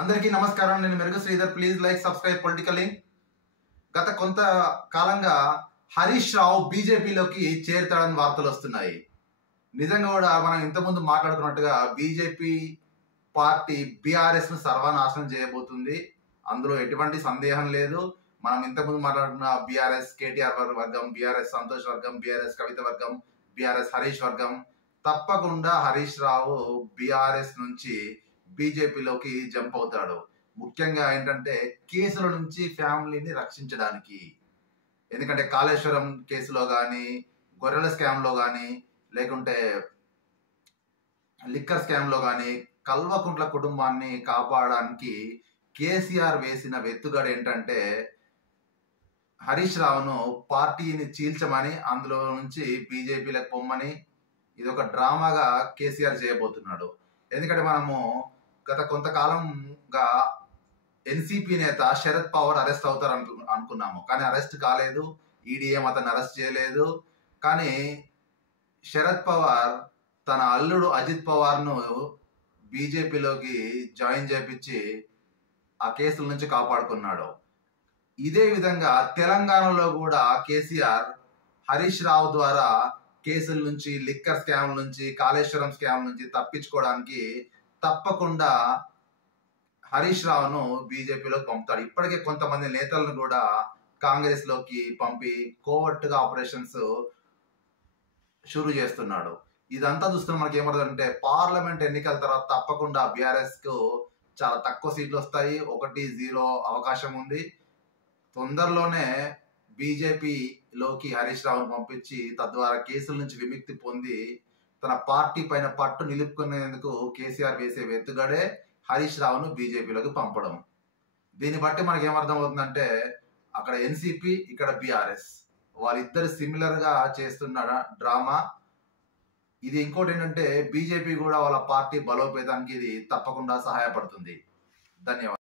అందరికీ నమస్కారం. నేను మెరుగు Sridhar. Please like, subscribe political link. గత కొంత కాలంగా హరీష్ రావు బీజేపీలోకి చేరుతాడని వార్తలు వస్తున్నాయి. నిజంగా కూడా మనం ఇంతకుముందు మాట్లాడుకున్నట్టుగా బీజేపీ పార్టీ బీఆర్ఎస్ ను సర్వనాశనం చేయబోతుంది. అందులో ఎటువంటి సందేహం లేదు. మనం ఇంతకుముందు మాట్లాడుకున్న బీఆర్ఎస్ కేటీఆర్ వర్గం, బీఆర్ఎస్ సంతోష్ వర్గం, బీఆర్ఎస్ కవిత వర్గం, బీఆర్ఎస్ హరీష్ వర్గం, తప్పకుండా హరీష్ రావు బీఆర్ఎస్ నుంచి బీజేపీలోకి జంప్ అవుతాడు. ముఖ్యంగా ఏంటంటే కేసుల నుంచి ఫ్యామిలీని రక్షించడానికి. ఎందుకంటే కాళేశ్వరం కేసులో కానీ, గొర్రెల స్కామ్ లో కానీ, లేకుంటే లిక్కర్ స్కామ్ లో కానీ కల్వకుంట్ల కుటుంబాన్ని కాపాడడానికి కేసీఆర్ వేసిన వెత్తుగడ ఏంటంటే హరీష్ రావును పార్టీని చీల్చమని, అందులో నుంచి బీజేపీలకు పొమ్మని, ఇది ఒక డ్రామాగా కేసీఆర్ చేయబోతున్నాడు. ఎందుకంటే మనము గత కొంతకాలంగా ఎన్సీపీ నేత శరద్ పవార్ అరెస్ట్ అవుతారు అనుకున్నాము, కానీ అరెస్ట్ కాలేదు. ఈడీఏం అతను అరెస్ట్ చేయలేదు. కానీ శరద్ పవార్ తన అల్లుడు అజిత్ పవార్ ను బీజేపీలోకి జాయిన్ చేపించి ఆ కేసుల నుంచి కాపాడుకున్నాడు. ఇదే విధంగా తెలంగాణలో కూడా కేసీఆర్ హరీష్ రావు ద్వారా కేసుల నుంచి, లిక్కర్ స్కామ్ నుంచి, కాళేశ్వరం స్కామ్ నుంచి తప్పించుకోవడానికి తప్పకుండా హరీష్ రావును బీజేపీలోకి పంపుతాడు. ఇప్పటికే కొంతమంది నేతలను కూడా కాంగ్రెస్ లోకి పంపి కోవర్ట్గా ఆపరేషన్స్ షురూ చేస్తున్నాడు. ఇదంతా చూస్తున్న మనకి ఏమవుతుందంటే పార్లమెంట్ ఎన్నికల తర్వాత తప్పకుండా బీఆర్ఎస్ కు చాలా తక్కువ సీట్లు వస్తాయి. 1-0 అవకాశం ఉంది. తొందరలోనే బీజేపీలోకి హరీష్ రావును పంపించి తద్వారా కేసుల నుంచి విముక్తి పొంది తన పార్టీ పైన పట్టు నిలుపుకునేందుకు కేసీఆర్ వేసే వెత్తుగడే హరీష్ రావును బీజేపీలోకి పంపడం. దీన్ని బట్టి మనకి ఏమర్థం అవుతుందంటే అక్కడ ఎన్సీపీ, ఇక్కడ బీఆర్ఎస్ వాళ్ళిద్దరు సిమిలర్ గా చేస్తున్న డ్రామా ఇది. ఇంకోటి ఏంటంటే బీజేపీ కూడా వాళ్ళ పార్టీ బలోపేతానికి ఇది తప్పకుండా సహాయపడుతుంది. ధన్యవాదాలు.